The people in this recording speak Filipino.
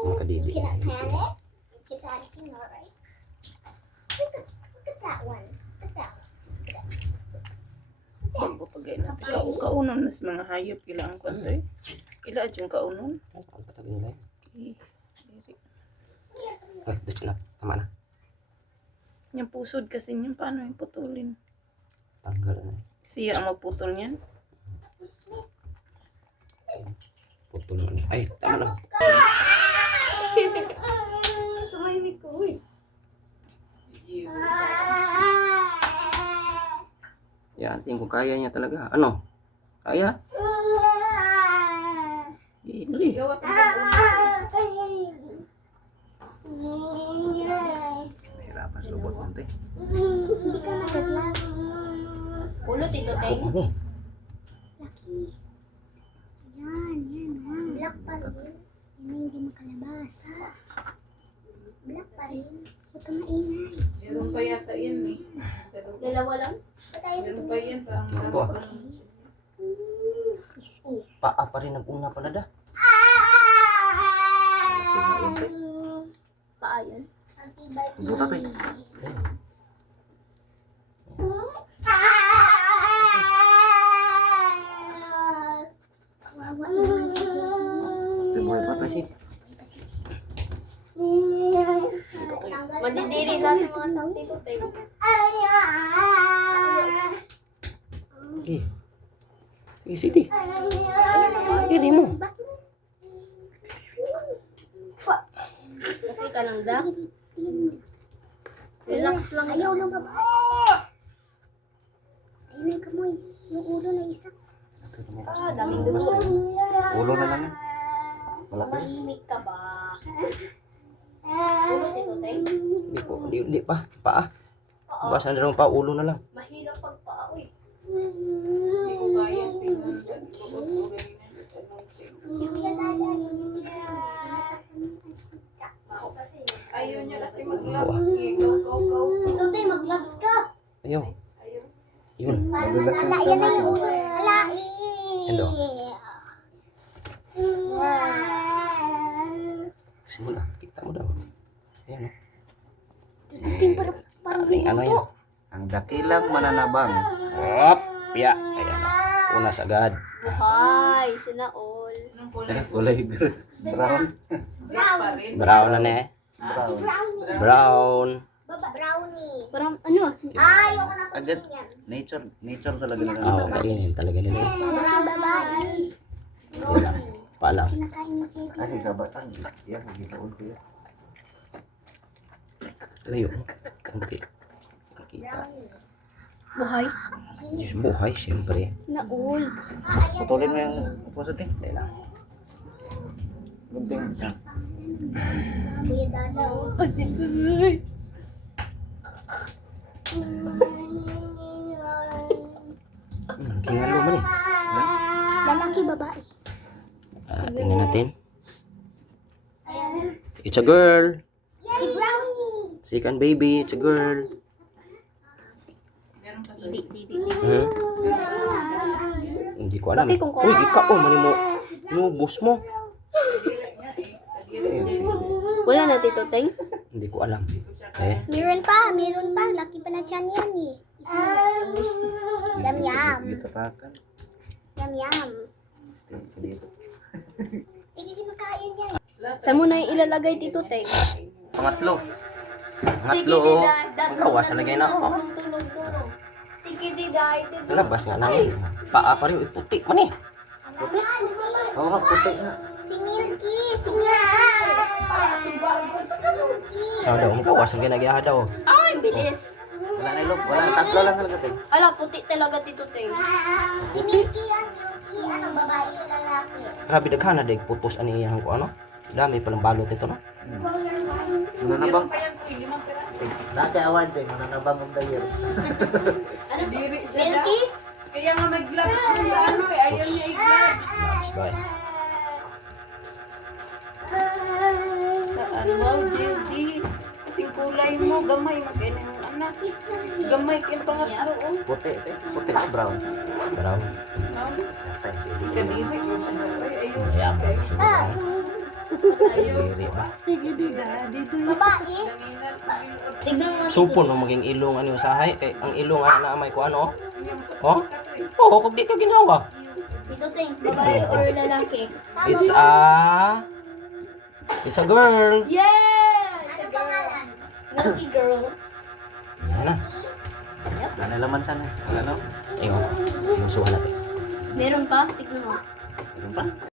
Mga kadidi. Can I pan it? You can pan it, alright? Look at that one. Look at that one. Bago pagay natin. Kaunon na sa mga hayop. Kila ang kwanto eh. Kila at yung kaunon. Ang patag nila. Eh, Dito na. Tama na. yung pusod kasi niyan. Paano yung putulin? Tanggal na. Siya ang magputol niyan. Putol na. Ay, tama na. Sumay ko eh. Yan, tingin ko kaya niya talaga. Ano? Kaya? Hindi. Gawas ang pag-ulit. Mahirapan sa lubot konti. Hindi ka nagaglas. Pulot ito, Teng. Ano? Laki. Yan. Black pa rin. Yan hindi makalabas. Black pa rin. Huwag ka maingay. Meron pa yata yan eh. Dalawa lang. Meron pa yan. Parang Ito ah. Easy. Paa pa rin nag-una pala da. Paa yan. Buta tayo. Wawa naman si Jackie. Ito buhay pa tayo. Madidiri natin mga tao dito, Teng. Okay. Sige. Iri mo. Okay ka lang, Dak. Relax lang. Ayaw ng babae. Ayun na yung kamoy. Yung ulo na isa. Daming dugo. Ulo na lang yan. Malaki. Mahimik ka ba? Pulot ito, Teng. Hindi pa. Paa. Basan na lang pa. Ulo na lang. Mahirap pagpaa, uy. Hindi ko kaya. Ayaw niya kasi mag-gloves. Go. Ito, Teng, mag-gloves ka. Ayaw. Yun. Parang ala, yan na yung ulo. Ala, Hello. Simula. Kita mo daw. Ayan o. Tututin parang Ano yan? Ang dakilang mananabang. Hop! Ya. Ayan o. Unas agad. Buhay, sinaol. Anong kulay? Ano kulay brown? Black pa rin. Brown na na eh. Si Brownie. Brown. Baba, Brownie. Parang ano? Ayoko na Agad. kusin yan. Nature talaga nila. Oo, kainin talaga nila. Parang babae. Hindi lang. Paalam. Kinakain mo siya. Kasi sa batang, yan, ginoon ko yan. Layo. Kunti. Nakita. Buhay. Diyos buhay, siyempre. Naol. Putulin mo yung positive. Hindi lang. Gunting. Kuya Dadaw. Kingalo man eh. Lalaki, babae. Tingnan natin. It's a girl. Si Brownie. Second baby, it's a girl. Meron pa Didi. Hmm? Hindi ko alam. Bakit kung Uy, ikaw, mali mo. Inubos mo. Wala na, Tito, Teng. Hindi ko alam. Eh, Meron pa. Laki pa na tiyan yan eh. Yum. Dito pakan. Yum. Stay ka dito. Hindi makain yan. Saan mo na ilalagay, Tito, Teng? pangatlo. Pangatlo, oh. Magawa sa lagay na ako. Tulog. Tikididay. Labas nga lang eh. Paa pa rin, puti man eh. Oo nga, puti nga. Si Milky. Si Milky. Ano daw, magawa sa ginagawa daw. Ay, bilis. Wala na ilog. Wala na tatlo lang talaga. Ala, puti talaga, Tito, Teng. Si Milky yan. Milky. Ano, babae yung lalaki. Grabe daghana dahil putos ani iyahan ko ano. Dami palang balot ito no. Mananabang. pa yan po, 5 piraso. Dati award eh. Mananabang of the year. Ano? Diri siya na. Milky? Kaya nga may gloves mo sa ano eh. Ayaw niya i-gloves. Nice boy. Saan mo, Jelly? Kasing kulay mo, gamay mag-ina ng anak. Gamay kayong pangatlo, oh. Puti. Puti o brown. Brown. Ma'am, Yata, sige. kadiri ko sa ay, ayun. Mayabang. Diri ba? Sige, diga. Dito yun. Babae. Tignan mo. Supon mo maging ilong ano yung sahay kay ang ilong ana na may kuan oh. Oh? Oo, kung di ka ginawa. Tito Ting, babae or lalaki? It's a girl. Yeah! It's Ano a girl. pangalan? Milky girl. Yan na. Ano laman sana? Ano? Ayun. Musuhan natin. Meron pa? Tignan mo. Ayun pa.